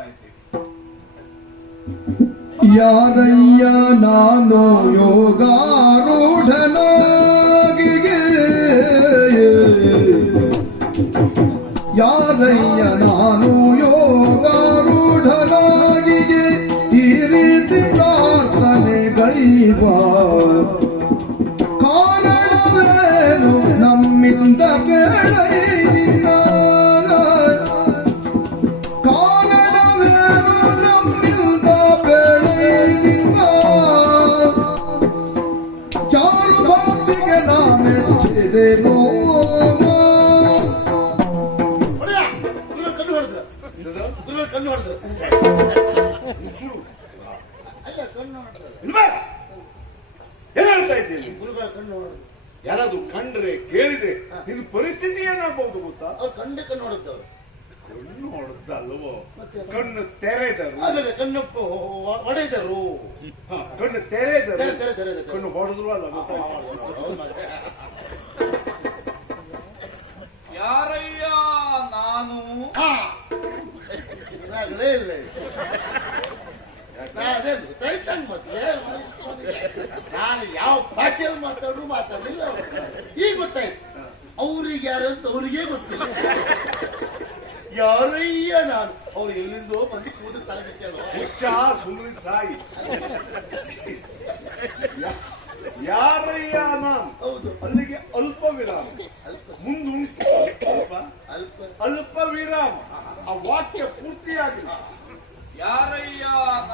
ಹೇಳ್ತಾ ಇದ್ದೇವೆ. ಯಾರಯ್ಯ ನಾನು ಯೋಗಾರೂಢನಾಗಿಗೆ, ಯಾರಯ್ಯ ನಾನು ಯೋಗಾರೂಢನಾಗಿಗೆ ಈ ರೀತಿ ಪ್ರಾರ್ಥನೆಗೈವ ಕಾರಣವೇನು ನಮ್ಮಿಂದ ಬೇಡೈ ನಿನ್ನ, ಕಾರಣವೇನು ನಮ್ಮಿಂದ ಬೇಡೈ ನಿನ್ನ, ಚಾರು ಭಕ್ತಿಗೆ ನಾ ಮೆಚ್ಚಿದೆನೋ. ಕಣ್ಣು ಹೊಡೆದ್ರು ಏನ್ ಹೇಳ್ತಾ ಇದ್ದೀನಿ? ಯಾರಾದ್ರೂ ಕಂಡ್ರೆ ಕೇಳಿದ್ರೆ ನಿನ್ ಪರಿಸ್ಥಿತಿ ಏನಾಗ್ಬಹುದು ಗೊತ್ತಾ? ಅವ್ರು ಕಣ್ಣು ಹೊಡೆದವ್ರು. ಕಣ್ಣು ಹೊಡೆದಲ್ವೋ, ಕಣ್ಣು ತೆರೆದರು. ಕಣ್ಣು ಹೊಡೆದರು, ಕಣ್ಣು ತೆರೆದರು, ಕಣ್ಣು ಹೊಡೆದ್ರು ಅಲ್ಲ ಗೊತ್ತಾಯ್ತು. ಯಾರಯ್ಯ ನಾನು ಇಲ್ಲ ನಾನು ಯಾವ ಭಾಷೆಯಲ್ಲಿ ಮಾತಾಡಲಿಲ್ಲ. ಈಗ ಗೊತ್ತಾಯ್ತು ಅವ್ರಿಗೆ ಯಾರಂತ ಅವ್ರಿಗೆ ಗೊತ್ತಿಲ್ಲ. ಯಾರಯ್ಯ ನಾನು, ಅವ್ರು ಎಲ್ಲಿಂದೋ ಬಂದು ಕೂದ ಹುಚ್ಚ ಸುಮ್ಮನೆ ಸಾಯಿ. ಯಾರಯ್ಯ ನಾನು, ಹೌದು, ಅಲ್ಲಿಗೆ ಅಲ್ಪ ವಿರಾಮ, ಮುಂದುಂಟು ಅಲ್ಪ ವಿರಾಮ. ಆ ವಾಕ್ಯ ಪೂರ್ತಿಯಾಗಿಲ್ಲ. ಯಾರಯ್ಯ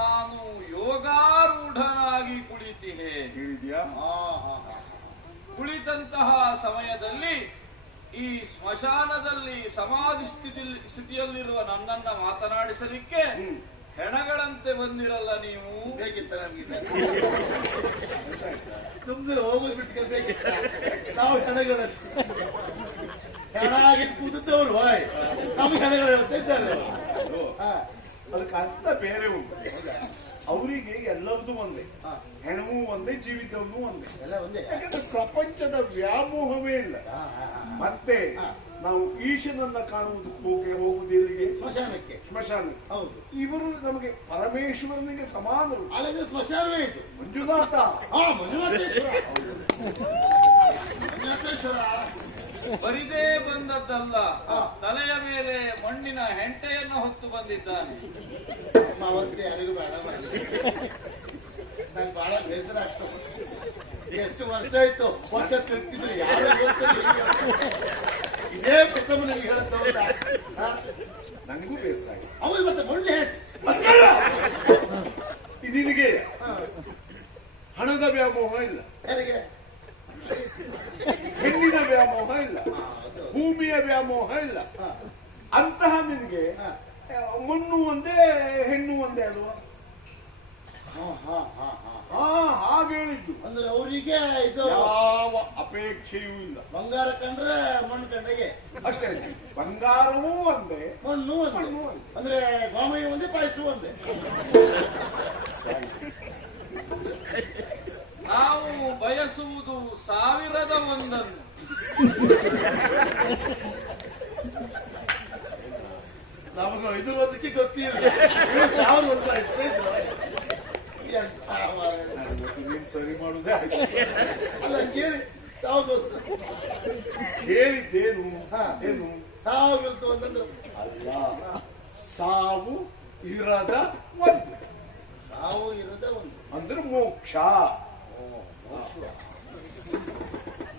ನಾನು ಯೋಗಾರೂಢನಾಗಿ ಕುಳಿತಿಹೆ. ಹೇಳಿದ್ಯಾ? ಕುಳಿತಂತಹ ಸಮಯದಲ್ಲಿ ಈ ಸ್ಮಶಾನದಲ್ಲಿ ಸಮಾಧಿ ಸ್ಥಿತಿಯಲ್ಲಿರುವ ನನ್ನನ್ನ ಮಾತನಾಡಿಸಲಿಕ್ಕೆ ಹೆಣಗಳಂತೆ ಬಂದಿರಲ್ಲ ನೀವು. ಬೇಕಿತ್ತ ನಮ್ಗೆ ಸುಮ್ಮನೆ ಹೋಗೋದು ಬಿಟ್ಕೊಳ್ಬೇಕಿತ್ತ. ನಾವು ಹೆಣಗಳಲ್ಲಿ ಹೆಣ ಆಗಿ ಕೂದದ್ದವ್ರು ಬಾಯ್, ನಮ್ಗೆ ಹೆಣಗಳು ಹೇಳ್ತಾ ಇದ್ದಾರೆ. ಅದಕ್ಕೆ ಅರ್ಥ ಬೇರೆ ಉಂಟು. ಅವರಿಗೆ ಎಲ್ಲರದು ಒಂದೇ, ಹೆಣವೂ ಒಂದೇ, ಜೀವಿತವೂ ಒಂದೇ, ಎಲ್ಲ ಒಂದೇ. ಯಾಕಂದ್ರೆ ಪ್ರಪಂಚದ ವ್ಯಾಮೋಹವೇ ಇಲ್ಲ. ಮತ್ತೆ ನಾವು ಈಶನನ್ನ ಕಾಣುವುದಕ್ಕೆ ಹೋಗುವುದಿಲ್ಲಿಗೆ ಸ್ಮಶಾನಕ್ಕೆ. ಹೌದು, ಇವರು ನಮಗೆ ಪರಮೇಶ್ವರನಿಗೆ ಸಮಾನರು. ಅಲ್ಲಿಂದ ಸ್ಮಶಾನವೇ ಇದು. ಮಂಜುನಾಥ, ಮಂಜುನಾಥೇಶ್ವರ ಬರಿದೇ ಬಂದದ್ದಲ್ಲ, ತಲೆಯ ಮೇಲೆ ಮಣ್ಣಿನ ಹೆಂಟೆಯನ್ನು ಹೊತ್ತು ಬಂದಿದ್ದಾನೆ. ಅವಸ್ಥೆ ಯಾರಿಗೂ ಬೇಡ ಮಾಡಿ, ನಂಗೆ ಬಹಳ ಬೇಸರ ಆಗ್ತದೆ. ಎಷ್ಟು ವರ್ಷ ಆಯ್ತು ಒತ್ತಡ ಕಲ್ತಿದ್ರು, ಯಾರು ಇದೇ ಪ್ರಥಮ ನನಗೆ ಹೇಳ್ತಾ. ನನಗೂ ಬೇಸರ ಆಗಿದೆ. ಅವ್ರು ಮತ್ತೆ ಒಳ್ಳೆ ಇದೀನಿಗೆ ಹಣದ ವ್ಯಾಮೋಹ ಇಲ್ಲ, ಯಾರಿಗೆ ಹೆಣ್ಣಿನ ವ್ಯಾಮೋಹ ಇಲ್ಲ, ಭೂಮಿಯ ವ್ಯಾಮೋಹ ಇಲ್ಲ. ಅಂತಹ ನಿನಗೆ ಮಣ್ಣು ಒಂದೇ ಹೆಣ್ಣು ಒಂದೇ ಅಲ್ವಾ? ಹಾಗೆ ಹೇಳಿದ್ದು. ಅಂದ್ರೆ ಅವರಿಗೆ ಇದು ಯಾವ ಅಪೇಕ್ಷೆಯೂ ಇಲ್ಲ. ಬಂಗಾರ ಕಂಡ್ರೆ ಮಣ್ಣು ಕಂಡಗೆ ಅಷ್ಟೇ. ಬಂಗಾರವೂ ಒಂದೇ, ಮಣ್ಣು ಒಂದೇ. ಅಂದ್ರೆ ಗೋಮಯ ಒಂದೇ, ಪಾಯಸ ಒಂದೇ. ನಾವು ಬಯಸುವುದು 1001. ನಮಗೆ 5 ಗೊತ್ತಿಲ್ಲ. 1001 ಸರಿ ಮಾಡುದೇ ಅಲ್ಲ. ಕೇಳಿ ತಾವು ಗೊತ್ತು ಹೇಳಿದ್ದೇನು? ಏನು ಸಾವು ಇರ್ತು ಅಂತಂದ್ರೆ ಅಲ್ಲ, ಸಾವು ಇರದ ಒಂದು. ಸಾವು ಇರದ ಒಂದು ಅಂದ್ರೆ ಮೋಕ್ಷ.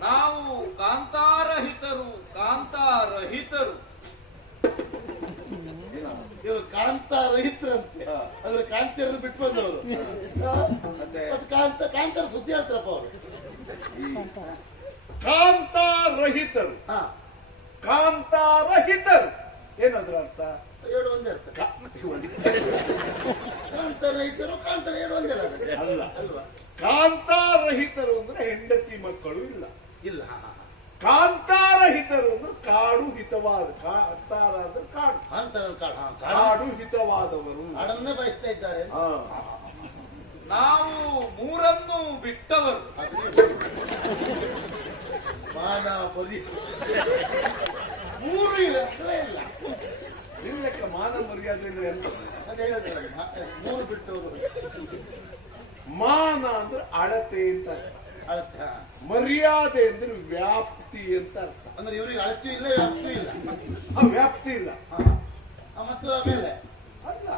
ನಾವು ಕಾಂತಾರಹಿತರು, ಕಾಂತಾರಹಿತರು. ಇವರು ಕಾಂತ ರಹಿತರಂತೆ. ಅಂದ್ರೆ ಕಾಂತಿಯನ್ನು ಬಿಟ್ಟು ಬಂದವರು. ಮತ್ತೆ ಕಾಂತರ ಸುದ್ದಿ ಹೇಳ್ತಾರಪ್ಪ ಅವರು. ಕಾಂತಾರಹಿತರು, ಕಾಂತಾರಹಿತರು ಏನದ್ರ ಅರ್ಥ? ಎರಡು ಒಂದೇ ಅರ್ಥ. ಕಾಂತರಹಿತರು ಕಾಂತರ ಎರಡು ಒಂದೇ ಅಲ್ಲ ಅಲ್ವಾ? ಕಾಂತಾರಹಿತರು ಅಂದ್ರೆ ಹೆಂಡತಿ ಮಕ್ಕಳು ಇಲ್ಲ. ಇಲ್ಲ. ಕಾಂತಾರಹಿತರು ಅಂದ್ರೆ ಕಾಡು ಹಿತವಾದ, ಕಾಂತಾರ ಅಂದ್ರೆ ಕಾಡು, ಕಾಡು ಹಿತವಾದವರು, ಕಾಡನ್ನೇ ಬಯಸ್ತಾ ಇದ್ದಾರೆ. ನಾವು ಮೂರನ್ನು ಬಿಟ್ಟವರು. ಮಾನ ಬದಿ ಮೂರು ಇಲ್ಲ. ನಿನ್ನ ಲೆಕ್ಕ ಮಾನ ಮರ್ಯಾದೆ ಅಂದ್ರೆ ಎಂತ? ಅದೇ ಹೇಳಿದ್ರಲ್ಲ, ಮೂರು ಬಿಟ್ಟವರು ಮಾನ ಅಂದ್ರೆ ಅಳತೆ ಅಂತ ಅರ್ಥ. ಅಳತೆ. ಮರ್ಯಾದೆ ಅಂದ್ರೆ ವ್ಯಾಪ್ತಿ ಅಂತ ಅರ್ಥ. ಅಂದ್ರೆ ಇವ್ರಿಗೆ ಅಳತೆಯೂ ಇಲ್ಲ ವ್ಯಾಪ್ತಿಯೂ ಇಲ್ಲ. ವ್ಯಾಪ್ತಿ ಇಲ್ಲ. ಮತ್ತು ಆಮೇಲೆ ಅಲ್ಲ,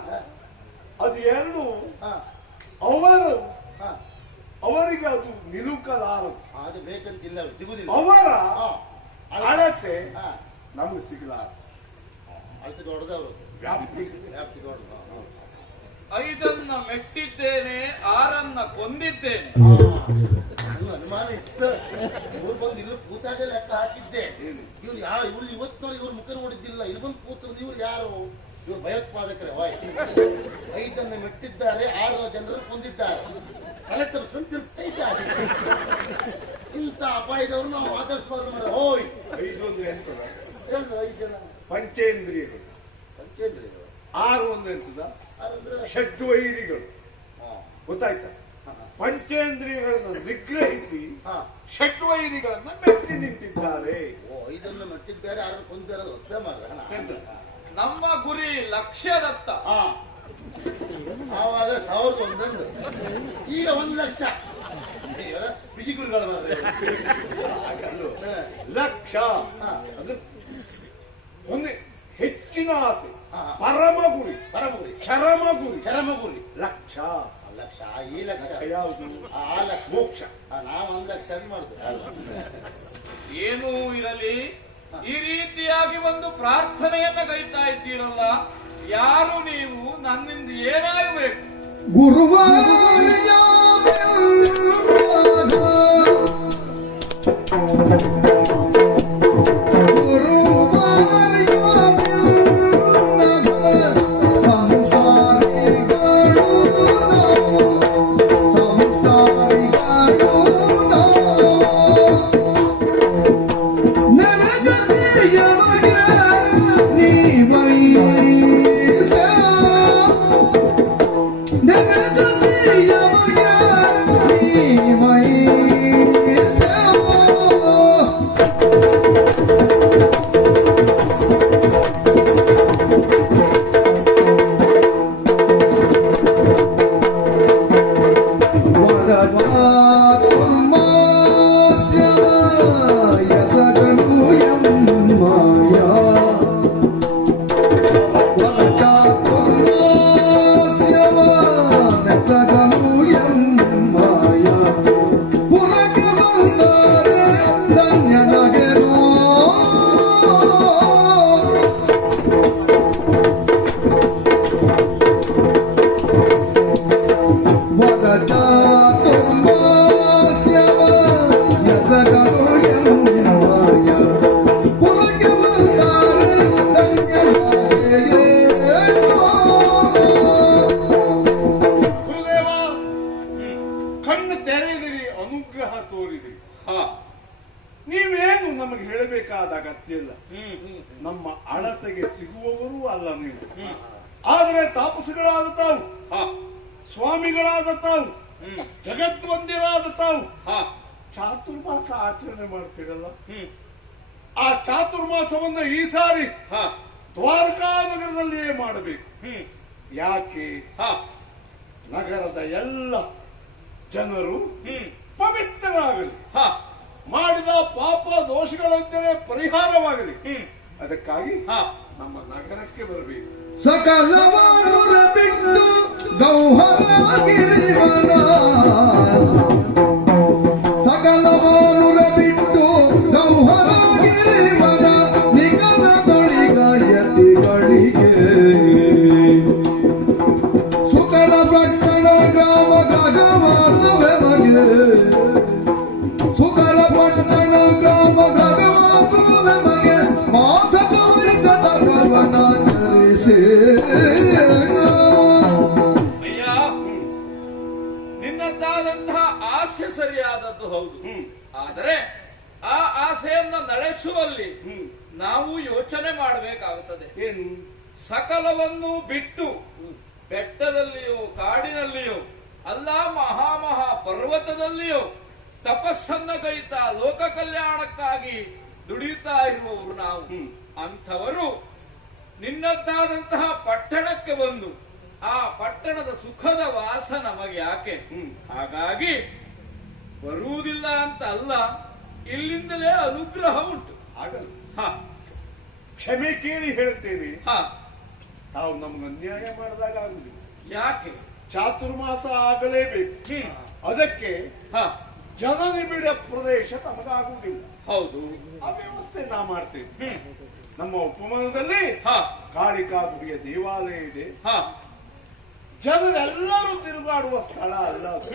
ಅದು ಎರಡು ಹಾ ಅವರು ಹಾ ಅವರಿಗೆ ಅದು ನಿಲುಕಲಾರದು. ಅದು ಬೇಕಂತಿಲ್ಲ, ಸಿಗುದಿಲ್ಲ. ಅವರ ಹಾ. ಅಳತೆ ಹಾ. ನಮ್ಗೆ ಸಿಗಲಾರದು. ಅಳತೆ ದೊಡ್ಡದವರು, ವ್ಯಾಪ್ತಿ ವ್ಯಾಪ್ತಿ ದೊಡ್ಡದು. 5 ಮೆಟ್ಟಿದ್ದೇನೆ 6 ಕೊಂದಿದ್ದೇನೆ. ಅನುಮಾನ ಇತ್ತು. ಇವ್ರು ಬಂದು ಇಲ್ಲಿ ಕೂತಾಗ ಲೆಕ್ಕ ಹಾಕಿದ್ದೆ. ಇವ್ರು ಇವ್ರು ಇವತ್ತು ನೋಡಿ ಇವ್ರ ಮುಖ ನೋಡಿದ್ದಿಲ್ಲ. ಇಲ್ಲಿ ಬಂದು ಕೂತರು ಇವ್ರು ಯಾರು? ಇವ್ರು ಭಯೋತ್ಪಾದಕರೇ. 5 ಮೆಟ್ಟಿದ್ದಾರೆ, 6 ಜನರು ಕೊಂದಿದ್ದಾರೆ, ಕಳೆ ತರಿಸ್ಕೊಂಡು ತಿರ್ತಾ ಇದ್ದಾರೆ. ಇಂಥ ಅಪಾಯದವರು ನಾವು ಆಧರಿಸಬಾರ್ದು. ಹೋಯ್ 5 ಅಂದ್ರೆ ಎಂತದ? ಹೇಳಿದ್ರು 5 ಜನ ಪಂಚೇಂದ್ರಿಯಗಳು. ಪಂಚೇಂದ್ರಿಯರು. 6 ಅಂದ್ರೆ ಎಂತದ? ಅಂದ್ರೆ ಷಡ್ವೈರಿಗಳು. ಗೊತ್ತಾಯ್ತಾ? ಪಂಚೇಂದ್ರಿಯಗಳನ್ನು ನಿಗ್ರಹಿಸಿ ಷಡ್ವೈರಿಗಳನ್ನ ಮೆಟ್ಟಿ ನಿಂತಿದ್ದಾರೆ. 5 ಮೆಟ್ಟಿದ್ದಾರೆ, 6 ಕೊಂದಿದ್ದಾರೆ. ಒತ್ತೆ ಮಾಡ್ರ ನಮ್ಮ ಗುರಿ ಲಕ್ಷ್ಯದತ್ತ. ಆವಾಗ 1001 ಈಗ 1,00,000 ಬಿಜಿ ಗುರುಗಳ ಲಕ್ಷ್ಯ ಅದು ಒಂದು ಹೆಚ್ಚಿನ ಆಸೆ. ಪರಮ ಗುರಿ, ಚರಮ ಗುರಿ, ಲಕ್ಷ್ಯ. ಲಕ್ಷ. ಈ ಲಕ್ಷ ಯಾವುದು? ಆ ಲಕ್ಷ ಮೋಕ್ಷ. ನಾವು 1,00,000 ಮಾಡುದು. ಏನೂ ಇರಲಿ, ಈ ರೀತಿಯಾಗಿ ಒಂದು ಪ್ರಾರ್ಥನೆಯನ್ನ ಕೈತಾ ಇದ್ದೀರಲ್ಲ, ಯಾರು ನೀವು? ನನ್ನಿಂದ ಏನಾಗಬೇಕು? ಗುರುವಾರ್ಯ ನೀವೇನು ನಮಗೆ ಹೇಳಬೇಕಾದ ಅಗತ್ಯ ಇಲ್ಲ. ನಮ್ಮ ಅಳತೆಗೆ ಸಿಗುವವರು ಅಲ್ಲ ನೀವು. ಆದರೆ ತಾಪಸಗಳಾದ ತಾವು, ಸ್ವಾಮಿಗಳಾದ ತಾವು, ಜಗದ್ವಂದ್ಯರಾದ ತಾವು ಚಾತುರ್ಮಾಸ ಆಚರಣೆ ಮಾಡ್ತೀರಲ್ಲ, ಆ ಚಾತುರ್ಮಾಸವನ್ನು ಈ ಸಾರಿ ದ್ವಾರಕಾ ನಗರದಲ್ಲಿಯೇ ಮಾಡಬೇಕು. ಯಾಕೆ? ನಗರದ ಎಲ್ಲ ಜನರು ಪವಿತ್ರರಾಗಲಿ, ಮಾಡಿದ ಪಾಪ ದೋಷಗಳಂತೆಯೇ ಪರಿಹಾರವಾಗಲಿ. ಅದಕ್ಕಾಗಿ ನಮ್ಮ ನಗರಕ್ಕೆ ಬರಬೇಕು. ಸಕಲವಾನುರ ಬಿಟ್ಟು ಗೌಹರಗಿರಿವನ, ಸಕಲವಾನುರ ಬಿಟ್ಟು ಗೌಹರಗಿರಿವನ, ನಿಖರದೊಳಿಗಯತಿಗಳಿಗೆ ಸುಕರ ಪಟ್ಟಣ ಗ್ರಾಮ ಗಗವಾಸವೆ ಮಗೆ, ಸುಕರ ಪಟ್ಟಣ ಗ್ರಾಮ ಗಗವಾಸವೆ ಮಗೆ, ಮಾಧಕ ವೈದ್ಯದ ಕವನ ಧರಿಸಿ. ಅಯ್ಯ, ನಿನ್ನದ್ದಾದಂತಹ ಆಸೆ ಸರಿಯಾದದ್ದು ಹೌದು. ಆದರೆ ಆ ಆಸೆಯನ್ನು ನಡೆಸುವಲ್ಲಿ ನಾವು ಯೋಚನೆ ಮಾಡಬೇಕಾಗುತ್ತದೆ. ಏನು? ಸಕಲವನ್ನು ಬಿಟ್ಟು ಬೆಟ್ಟದಲ್ಲಿಯೋ ಕಾಡಿನಲ್ಲಿಯೋ ಅಲ್ಲ ಮಹಾ ಪರ್ವತದಲ್ಲಿಯೋ ತಪಸ್ಸನ್ನ ಕೈತಾ ಲೋಕ ಕಲ್ಯಾಣಕ್ಕಾಗಿ ದುಡಿಯುತ್ತಾ ಇರುವವರು ನಾವು. ಅಂಥವರು ನಿನ್ನದ್ದಾದಂತಹ ಪಟ್ಟಣಕ್ಕೆ ಬಂದು ಆ ಪಟ್ಟಣದ ಸುಖದ ವಾಸ ನಮಗೆ ಯಾಕೆ? ಹಾಗಾಗಿ ಬರುವುದಿಲ್ಲ ಅಂತ ಅಲ್ಲ, ಇಲ್ಲಿಂದಲೇ ಅನುಗ್ರಹ ಉಂಟು. ಆಗಲ್ಲ. ಹ ಕ್ಷಮೆ ಕೇಳಿ ಹೇಳ್ತೇನೆ, ಹ ತಾವು ನಮ್ಗೆ ಅನ್ಯಾಯ ಮಾಡಿದಾಗ ಆಗುದಿಲ್ಲ. ಯಾಕೆ? ಚಾತುರ್ಮಾಸ ಆಗಲೇಬೇಕು. ಅದಕ್ಕೆ ಹ ಜನನಿಬಿಡ ಪ್ರದೇಶ ನಮಗಾಗುವುದಿಲ್ಲ. ಹೌದು. ಆ ವ್ಯವಸ್ಥೆ ನಾ ಮಾಡ್ತೇನೆ. ನಮ್ಮ ಉಪವನದಲ್ಲಿ ಹ ಕಾಳಿಕಾಗುಡಿಯ ದೇವಾಲಯ ಇದೆ. ಹ ಜನರೆಲ್ಲರೂ ತಿರುಗಾಡುವ ಸ್ಥಳ ಅಲ್ಲ ಅದು.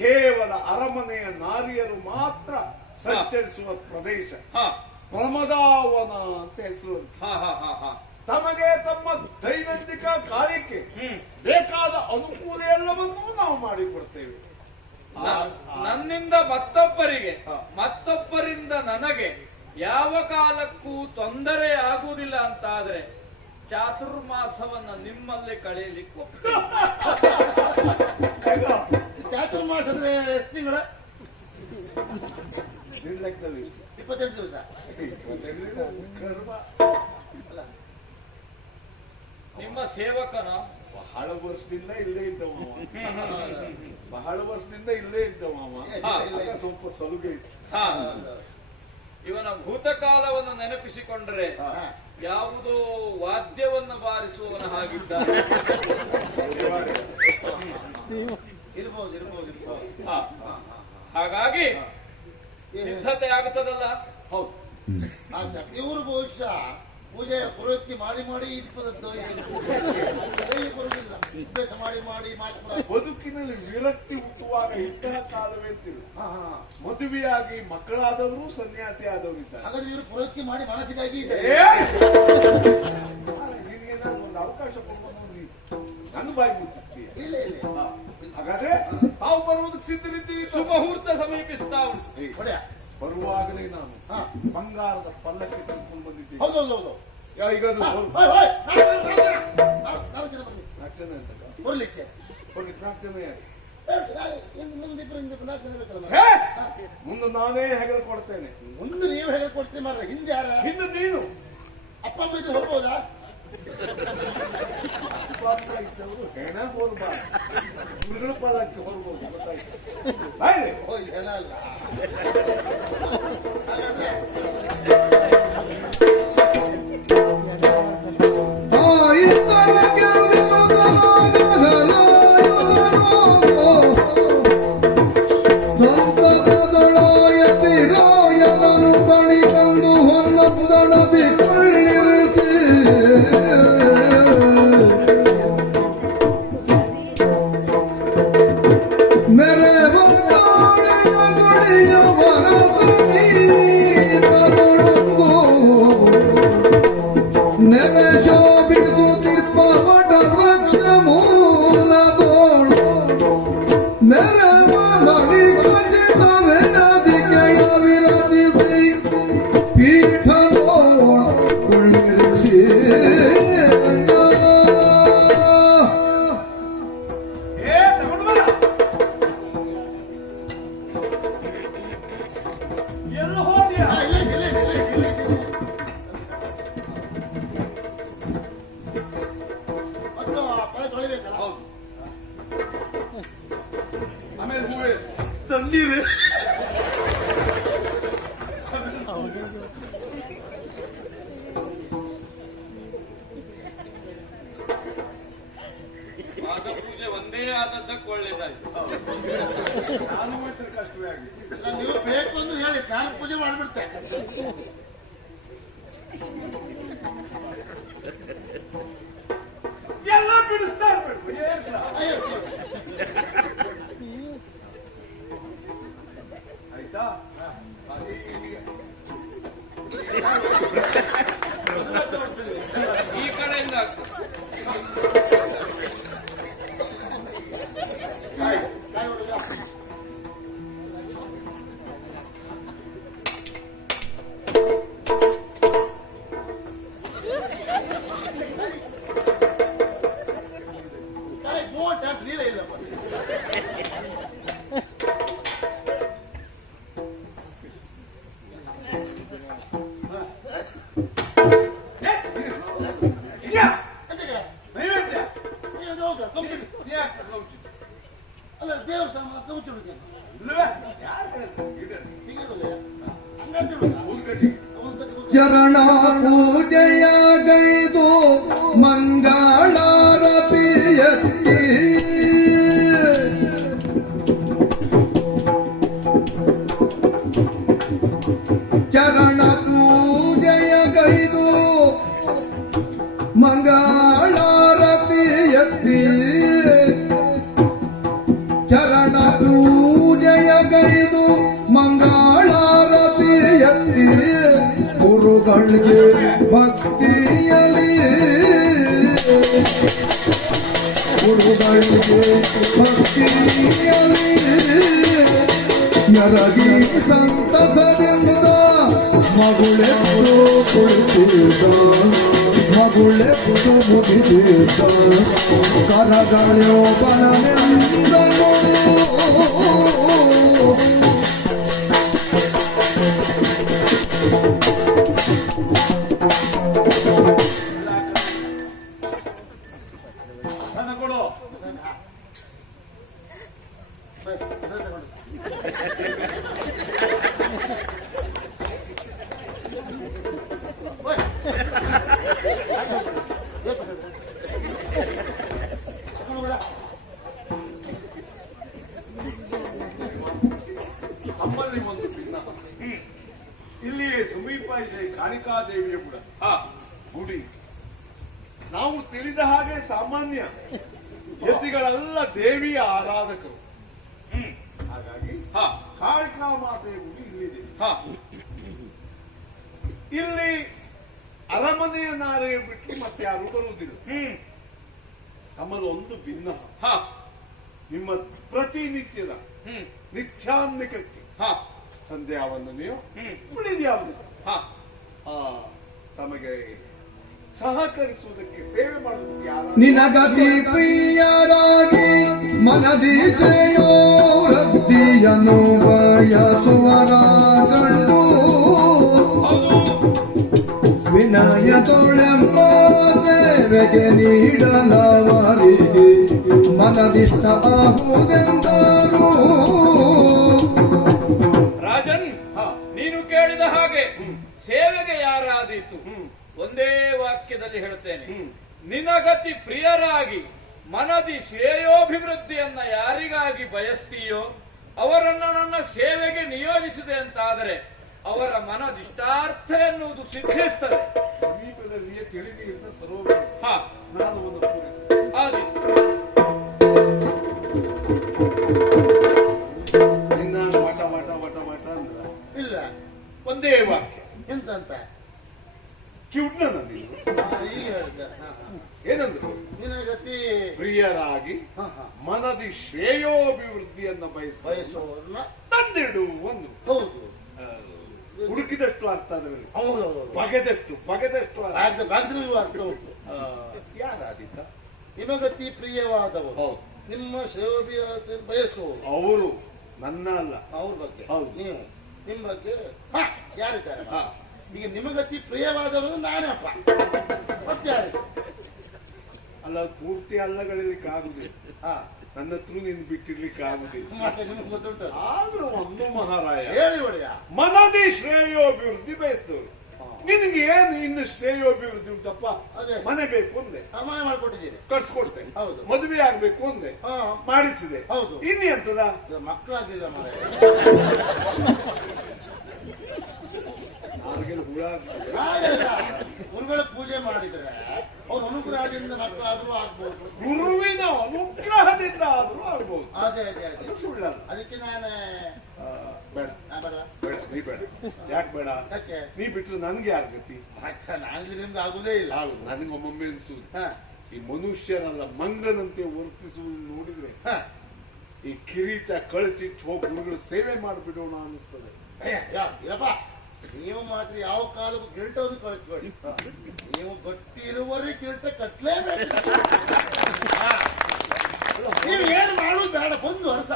ಕೇವಲ ಅರಮನೆಯ ನಾರಿಯರು ಮಾತ್ರ ಸಂಚರಿಸುವ ಪ್ರದೇಶ. ಹ ಪ್ರಮದಾವನ ಅಂತ ಹೆಸರು. ಹ ಹ ಹ ಹ ತಮಗೆ ತಮ್ಮ ದೈನಂದಿನ ಕಾರ್ಯಕ್ಕೆ ಬೇಕಾದ ಅನುಕೂಲ ಎಲ್ಲವನ್ನೂ ನಾವು ಮಾಡಿಕೊಡ್ತೇವೆ. ನನ್ನಿಂದ ಮತ್ತೊಬ್ಬರಿಗೆ, ಮತ್ತೊಬ್ಬರಿಂದ ನನಗೆ ಯಾವ ಕಾಲಕ್ಕೂ ತೊಂದರೆ ಆಗುವುದಿಲ್ಲ ಅಂತಾದ್ರೆ ಚಾತುರ್ಮಾಸವನ್ನ ನಿಮ್ಮಲ್ಲಿ ಕಳೆಯಲಿಕ್ಕೆ ಒಪ್ಪಿಗೆ. ಚಾತುರ್ಮಾಸ ಅಂದ್ರೆ ಎಷ್ಟು ತಿಂಗಳ? ಲೆಕ್ಕದಲ್ಲಿ 28 ದಿವಸ. ಕರ್ಮ. ಅಲ್ಲ, ನಿಮ್ಮ ಸೇವಕನ ಬಹಳ ವರ್ಷದಿಂದ ಇಲ್ಲೇ ಇದ್ದವ ಅವ. ಬಹಳ ವರ್ಷದಿಂದ ಇಲ್ಲೇ ಇದ್ದವ ಅವ. ಆಗ ಸ್ವಲ್ಪ ಸಲುಗೆ ಇತ್ತು. ಹ ಇವನ ಭೂತಕಾಲವನ್ನು ನೆನಪಿಸಿಕೊಂಡ್ರೆ ಯಾವುದೋ ವಾದ್ಯವನ್ನು ಬಾರಿಸುವವನ ಹಾಗಿದ್ದಾನೆ. ಇರ್ಬೋದು ಇರ್ಬೋದು ಇರ್ಬೋದು. ಹಾಗಾಗಿ ಸಿದ್ಧತೆ ಆಗುತ್ತದಲ್ಲ. ಹೌದು. ಇವರು ಬಹುಶಃ ಪೂಜೆ ಪುರೋಹಿತಿ ಮಾಡಿ ಮಾಡಿ ಇದ್ಪದದ್ದು ಬರುವುದಿಲ್ಲ. ಅಭ್ಯಾಸ ಮಾಡಿ ಮಾಡಿ ಮಾತ್ರ ಬದುಕಿನಲ್ಲಿ ವಿರಕ್ತಿ ಹುಟ್ಟುವಾಗ ಇಂತಹ ಕಾಲವೇ ಅಂತಿರು. ಮದುವೆಯಾಗಿ ಮಕ್ಕಳಾದವರು ಸನ್ಯಾಸಿ ಆದವರು ಇದ್ದಾರೆ. ಹಾಗಾದ್ರೆ ಇವರು ಪುರೋಹಿತಿ ಮಾಡಿ ಮಾನಸಿಕವಾಗಿ ಇದೆ. ನಿನಗೇನಾದ್ರು ಒಂದು ಅವಕಾಶ ಕೊಡ್ಬೋದು, ನನ್ನ ಬಾಯಿ ಮುಚ್ಚಿಸ್ತೀಯ. ಇಲ್ಲ ಇಲ್ಲ. ಹಾಗಾದ್ರೆ ತಾವು ಬರುವುದಕ್ಕೆ ಸಿದ್ಧರಿದ್ದೀವಿ. ಸುಮುಹೂರ್ತ ಸಮೀಪಿಸ್ತಾ ಉಂಟು. ಒಡೆಯ ಬರುವಾಗಲೇ ನಾನು ಬಂಗಾರದ ಪಲ್ಲಕ್ಕೆ ತೆಗೆದುಕೊಂಡು ಬಂದಿದ್ದೇನೆ. ಹೌದೌದೌದು. ಈಗ ಅದು ನಾಲ್ಕು ಜನ ಅಂತ ಬರ್ಲಿಕ್ಕೆ ಬರ್ಲಿಕ್ಕೆ 4 ಜನ ಯಾರು? ನಾಲ್ಕು ಜನ ಬೇಕಲ್ಲ. ಹೇ! ಮುಂದೆ ನಾನೇ ಹೆಗಲು ಕೊಡ್ತೇನೆ. ಒಂದು ನೀವು ಹೇಗೆ ಕೊಡ್ತೀವಿ ಮಾರ್ರೆ, ಹಿಂದೆ ಯಾರ? ಹಿಂದೆ ನೀನು. ಅಪ್ಪ ಅಮ್ಮ ಇದ್ರೆ ಹೋಗ್ಬೋದಾ? ಇದ್ದವರು ಹೆಣ ಹೋರ್ಬಾರ್ದು, ಗುರುಗಳ ಪಲ್ಲಕ್ಕೆ ಹೊರಬೋದು. ಗೊತ್ತಾಯ್ತು? ಓ, ಇದು ಹೆಣ ಅಲ್ಲ. ಆಮೇಲೆ ಹೂವೆ ತಂದಿರಿ. ಪಾದ ಪೂಜೆ ಒಂದೇ ಆದದ್ದಕ್ಕೆ ಒಳ್ಳೇದಾಯ್ತು. ನಾನು ಮಾತ್ರ ಕಷ್ಟವೇ ಆಗಿದೆ. ನೀವು ಬೇಕು ಅಂದ್ರೆ ಹೇಳಿ, ನಾನು ಪೂಜೆ ಮಾಡ್ಬಿಡ್ತೆ. ಎಲ್ಲ ಬಿಡಿಸ್ತಾ ಇರ್ಬೇಕು. ಆಯ್ತಾ? ಈ ಕಡೆಯಿಂದ ಆಗ್ತದೆ. ಗೋಟ್ ಅಂತ ನೀರೇ ಇಲ್ಲ. ಯಾಕೆ ಗೌಚಿತ? ಅಲ್ಲ ದೇವ್ರ ಸಾಮಾನು ಕೌಚಿಡುತ್ತೆ ಇಲ್ವೇ? ಯಾರು ಹೇಳ್ತಾರೆ? ಹೀಗೆ ಇಡುದೇ ಹಂಗಂತ ಇಡುದ ಊರ್ಗಟ್ಟಿ. ಚರಣ ಪೂಜೆಯ ಗೈದು ಮಂಗಳಾರತಿ ಎತ್ತಿ ಚರಣ ಪೂಜೆಯ ಗೈದು ಮಂಗಳಾರತಿ ಎತ್ತಿ ಚರಣ ಪೂಜೆಯ ಗೈದು ಮಂಗಳಾರತಿ ಎತ್ತಿ ಗುರುಗಳಿಗೆ ಭಕ್ತಿಯಲಿ ಗುರುಗಳಿಗೆ ಭಕ್ತಿಯಲಿ ಎರಗಿ ಸಂತಸದಿಂದ ಮಗುಳೆತ್ತು ಕುಳಿತಿದ್ದ ಮಗುಳೆತ್ತು ಮುಗಿದಿದ್ದ ಕರಗಳೋ ಬಲನೆಂದನು ಸಣ್ಣ ಕೊಡು. ನಮ್ಮಲ್ಲಿ ಒಂದು ಭಿನ್ನ. ಇಲ್ಲಿ ಸಮೀಪ ಇದೆ ಕಾಳಿಕಾದೇವಿಯ ಕೂಡ ಗುಡಿ. ನಾವು ತಿಳಿದ ಹಾಗೆ ಸಾಮಾನ್ಯ ಯತಿಗಳೆಲ್ಲ ದೇವಿಯ ಆರಾಧಕರು. ಹಾಗಾಗಿ ಕಾಳಿಕಾ ಮಾತೆಯ ಗುಡಿ ಇಲ್ಲಿದೆ. ಇಲ್ಲಿ ಅರಮನೆಯ ನಾರೆ ಬಿಟ್ಟು ಮತ್ತೆ ಯಾರು ಬರುವುದಿಲ್ಲ. ನಮ್ಮಲ್ಲಿ ಒಂದು ಭಿನ್ನ. ನಿಮ್ಮ ಪ್ರತಿನಿತ್ಯದ ನಿತ್ಯಾನ್ನಿಕಕ್ಕೆ ಸಂಧ್ಯಾ ವಂದನೆಯೋ ಉಳಿದ್ಯಾವುದು ತಮಗೆ ಸಹಕರಿಸುವುದಕ್ಕೆ ಸೇವೆ ಮಾಡುವುದಕ್ಕೆ ಯಾರು ನಿನಗತಿ ಪ್ರಿಯರಾಗಿ ಮನದಿ ಸೇಯೋ ವೃತ್ತಿಯನ್ನು ಬಯಸುವರ ಕಂಡು ವಿನಯದೊಳೆಂಬ ಸೇವೆಗೆ ನೀಡಲವರಿಗೆ ಮನದಿಷ್ಟ ಆಗುವುದೆಂದರು. ರಾಜನ್, ನೀನು ಕೇಳಿದ ಹಾಗೆ ಸೇವೆಗೆ ಯಾರಾದೀತು ಒಂದೇ ವಾಕ್ಯದಲ್ಲಿ ಹೇಳ್ತೇನೆ. ನಿನಗತಿ ಪ್ರಿಯರಾಗಿ ಮನದಿ ಶ್ರೇಯೋಭಿವೃದ್ಧಿಯನ್ನ ಯಾರಿಗಾಗಿ ಬಯಸ್ತೀಯೋ ಅವರನ್ನ ನನ್ನ ಸೇವೆಗೆ ನಿಯೋಜಿಸಿದೆ ಅಂತಾದರೆ ಅವರ ಮನದಿಷ್ಟಾರ್ಥ ಎನ್ನುವುದು ಸಿದ್ಧಿಸ್ತದೆ. ಸಮೀಪದಲ್ಲಿಯೇ ತಿಳಿದಿದ್ದ ಸರೋವರ ಸ್ನಾನವನ್ನು ಪೂರೈಸಿ ಆದೀತು. ನಿನ್ನ ಮಠ ಮಠ ಮಠ ಮಠ ಅಂದ್ರ ಇಲ್ಲ ಒಂದೇ ವಾಕ್ಯ ಎಂತಂತ ಕಿವುಡ್ನ ನಂದಿದ್ರು. ಈಗ ಹೇಳಿದ್ದ ಏನಂದ್ರು? ನಿನಗತಿ ಪ್ರಿಯರಾಗಿ ಮನದಿ ಶ್ರೇಯೋಭಿವೃದ್ಧಿಯನ್ನ ಬಯಸುವವ್ರನ್ನ ತಂದಿಡು ಒಂದು. ಹೌದು ಹುಡುಕಿದಷ್ಟು ಅರ್ಥ ಅದರಲ್ಲಿ, ಹೌದೌದು ಬಗೆದಷ್ಟು ಅರ್ಥ. ಭಾಗದಲ್ಲಿಯೂ ಅರ್ಥ ಉಂಟು. ಯಾರಾದಿತ್ತ? ನಿಮಗತಿ ಪ್ರಿಯವಾದವರು ಹೌದು. ನಿಮ್ಮ ಶ್ರೇಯೋಭಿ ಬಯಸುವವರು ಅವರು ನನ್ನ ಅಲ್ಲ. ಅವ್ರ ಬಗ್ಗೆ ಹೌದು. ನೀವು ನಿಮ್ಮ ಬಗ್ಗೆ ಯಾರಿದ್ದಾರೆ? ಈಗ ನಿಮಗತಿ ಪ್ರಿಯವಾದವರು ನಾನಪ್ಪ, ಮತ್ತೆ ಯಾರಿದ್ದಾರೆ? ಅಲ್ಲ, ಪೂರ್ತಿ ಅಲ್ಲಗಳಿರ್ಲಿಕ್ಕೆ ಆಗುದಿಲ್ಲ. ನನ್ನ ಹತ್ರ ನಿನ್ ಬಿಟ್ಟಿರ್ಲಿಕ್ಕೆ ಆಗುದಿಲ್ಲ. ಮತ್ತೆ ನಿಮ್ಗೆ ಗೊತ್ತುಂಟು. ಆದ್ರೂ ಒಂದು ಮಹಾರಾಯ ಹೇಳಿ ಒಡೆಯ ಮನದಿ ಶ್ರೇಯೋಭಿವೃದ್ಧಿ ಬಯಸ್ತವ್ರು. ನಿನಗೆ ಏನು ಇನ್ನು ಶ್ರೇಯೋಭಿವೃದ್ಧಿ ಉಂಟಪ್ಪ? ಅದೇ. ಮನೆ ಬೇಕು ಒಂದೇ ಅಮಾಯ ಮಾಡ್ಕೊಟ್ಟಿದ್ದೀನಿ. ಕಟ್ಸ್ಕೊಡ್ತೇನೆ. ಹೌದು. ಮದುವೆ ಆಗ್ಬೇಕು ಒಂದೇ ಮಾಡಿಸಿದೆ. ಹೌದು. ಇನ್ನು ಎಂತದ? ಮಕ್ಕಳಾಗಿಲ್ಲ ಮರ ಗುರುಗಳ ಪೂಜೆ ಮಾಡಿದ್ರೆ ಅವ್ರ ಅನುಗ್ರಹದಿಂದ ಮಕ್ಕಳಾದ್ರೂ ಆಗ್ಬಹುದು. ಗುರುವಿನ ಅನುಗ್ರಹದಿಂದ ಆದ್ರೂ ಆಗ್ಬಹುದು. ಅದೇ ಅದೇ ಅದೇ ಸುಳ್ಳಲ್ಲ. ಅದಕ್ಕೆ ನಾನು ಬೇಡ ಬೇಡ ಬೇಡ, ನೀ ಬೇಡ. ಯಾಕೆ ಬೇಡ? ಯಾಕೆ? ನೀ ಬಿಟ್ರೆ ನನ್ಗೆ ಯಾರ ಗತಿ? ನಾನು ನಿಮ್ಗೆ ಆಗುದೇ ಇಲ್ಲ. ನನಗೆ ಒಮ್ಮೊಮ್ಮೆ ಅನ್ಸುದು, ಹ ಈ ಮನುಷ್ಯರಲ್ಲ ಮಂಗನಂತೆ ವರ್ತಿಸುವುದು ನೋಡಿದ್ರೆ ಹ ಈ ಕಿರೀಟ ಕಳಚಿಟ್ಟು ಹೋಗಿ ಗುರುಗಳ ಸೇವೆ ಮಾಡಿಬಿಡೋಣ ಅನಿಸ್ತದೆ. ಇರಪ್ಪ, ನೀವು ಮಾತ್ರ ಯಾವ ಕಾಲಕ್ಕೂ ಕಿರೀಟವನ್ನು ಕಳಿಸ್ಬೇಡಿ. ನೀವು ಗಟ್ಟಿ ಇರುವವರೇ ಕಿರೀಟ ಕಟ್ಲೇಬೇಕು. ನೀವು ಏನು ಮಾಡುದು ಬೇಡ, ಬಂದು ವರ್ಷ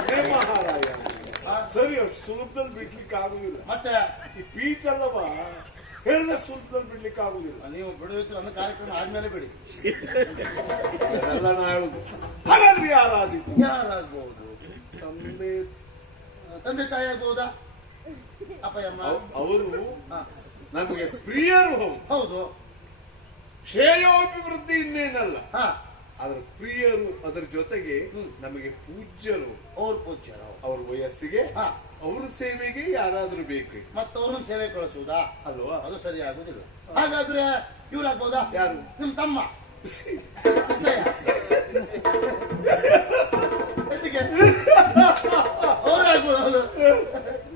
ಅದೇ ಮಹಾರಾಯ. ಸರಿ, ಅಷ್ಟು ಸುಲಭದಲ್ಲಿ ಬಿಡ್ಲಿಕ್ಕೆ ಆಗುದಿಲ್ಲ. ಮತ್ತೆ ಈ ಪೀಠ ಅಲ್ಲವ ಹೇಳಿದ ಸುಲಭದಲ್ಲಿ ಬಿಡ್ಲಿಕ್ಕೆ ಆಗುದಿಲ್ಲ. ನೀವು ಬಿಡುವಿತ್ತು ನನ್ನ ಕಾರ್ಯಕ್ರಮ ಆದ್ಮೇಲೆ ಬಿಡಿ. ಅದೆಲ್ಲ ನಾ ಹೇಳುದು. ಹಾಗಾದ್ರೆ ಯಾರಾದೀತು? ಯಾರಾಗ್ಬಹುದು? ತಂದೆ ತಂದೆ ತಾಯಿ ಆಗ್ಬಹುದಾ? ಅಪ್ಪಯ್ಯಮ್ಮ ಅವರು ಹಾ, ನಮಗೆ ಪ್ರಿಯರು ಹೌದು. ಹೌದು. ಶ್ರೇಯೋಭಿವೃದ್ಧಿ ಇನ್ನೇನಲ್ಲ, ಹಾ, ಅದರ ಪ್ರಿಯರು. ಅದರ ಜೊತೆಗೆ ನಮಗೆ ಪೂಜ್ಯರು. ಅವ್ರ ಪೂಜ್ಯರು. ಅವ್ರ ವಯಸ್ಸಿಗೆ ಹಾ, ಅವ್ರ ಸೇವೆಗೆ ಯಾರಾದ್ರೂ ಬೇಕು ಮತ್ತವ್ರನ್ನ ಸೇವೆ ಕಳಿಸುವುದಾ? ಅಲ್ವಾ? ಅದು ಸರಿ ಆಗುದಿಲ್ಲ. ಹಾಗಾದ್ರೆ ಇವ್ರಾಗ್ಬಹುದಾ? ಯಾರು? ನಿಮ್ ತಮ್ಮ. ಅವ್ರಾಗ್ಬೋದು.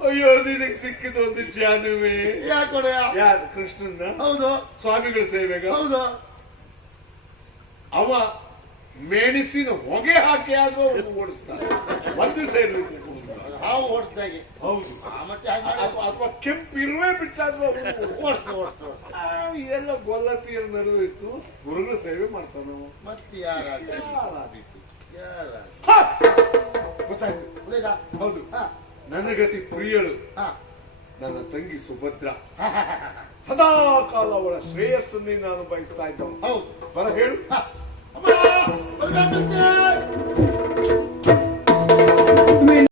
ಅಯ್ಯೋ, ನಿನಗೆ ಸಿಕ್ಕಿದ ಒಂದು ಜಾನುವೆ. ಯಾಕೊಡೆಯ? ಯಾರು? ಕೃಷ್ಣನ್ನ ಹೌದು, ಸ್ವಾಮಿಗಳ ಸೇವೆಗ. ಹೌದು. ಅವ ಮೆಣಸಿನ ಹೊಗೆ ಹಾಕಿ ಆದ್ರೂ ಅವ್ರು ಓಡಿಸ್ತಾನೆ. ಒಂದು ಸೇರಿ ಹಾವು ಹೊಡೆದಾಗೆ. ಹೌದು. ಮತ್ತೆ ಹಾಗೆ ಮಾಡಿ ಅಥವಾ ಕೆಂಪಿರುವೆ ಬಿಟ್ಟಾದ್ರೂ ಅವ್ರು ಓಡಿಸ್ತು, ಓಡಿಸ್ತು. ಇದೆಲ್ಲ ಗೊಲ್ಲತಿಯ ನಡುವೆ ಇತ್ತು. ಗುರುಗಳ ಸೇವೆ ಮಾಡ್ತಾನ. ಮತ್ತೆ ಯಾರಾಗ್ತದೆ? ಯಾರಾದೀತು? ಗೊತ್ತಾಯ್ತು. ಒಳ್ಳೇದಾ? ಹೌದು. ಹಾ, ನನಗತಿ ಪ್ರಿಯಳು ಹಾ. ನನ್ನ ತಂಗಿ ಸುಭದ್ರ. ಸದಾ ಕಾಲ ಅವಳ ಶ್ರೇಯಸ್ಸನ್ನೇ ನಾನು ಬಯಸ್ತಾ ಇದ್ದವ. ಹೌದು. ಬರ ಹೇಳು. ಅಮ್ಮ, ಬರ್ಬೇಕಂತೆ.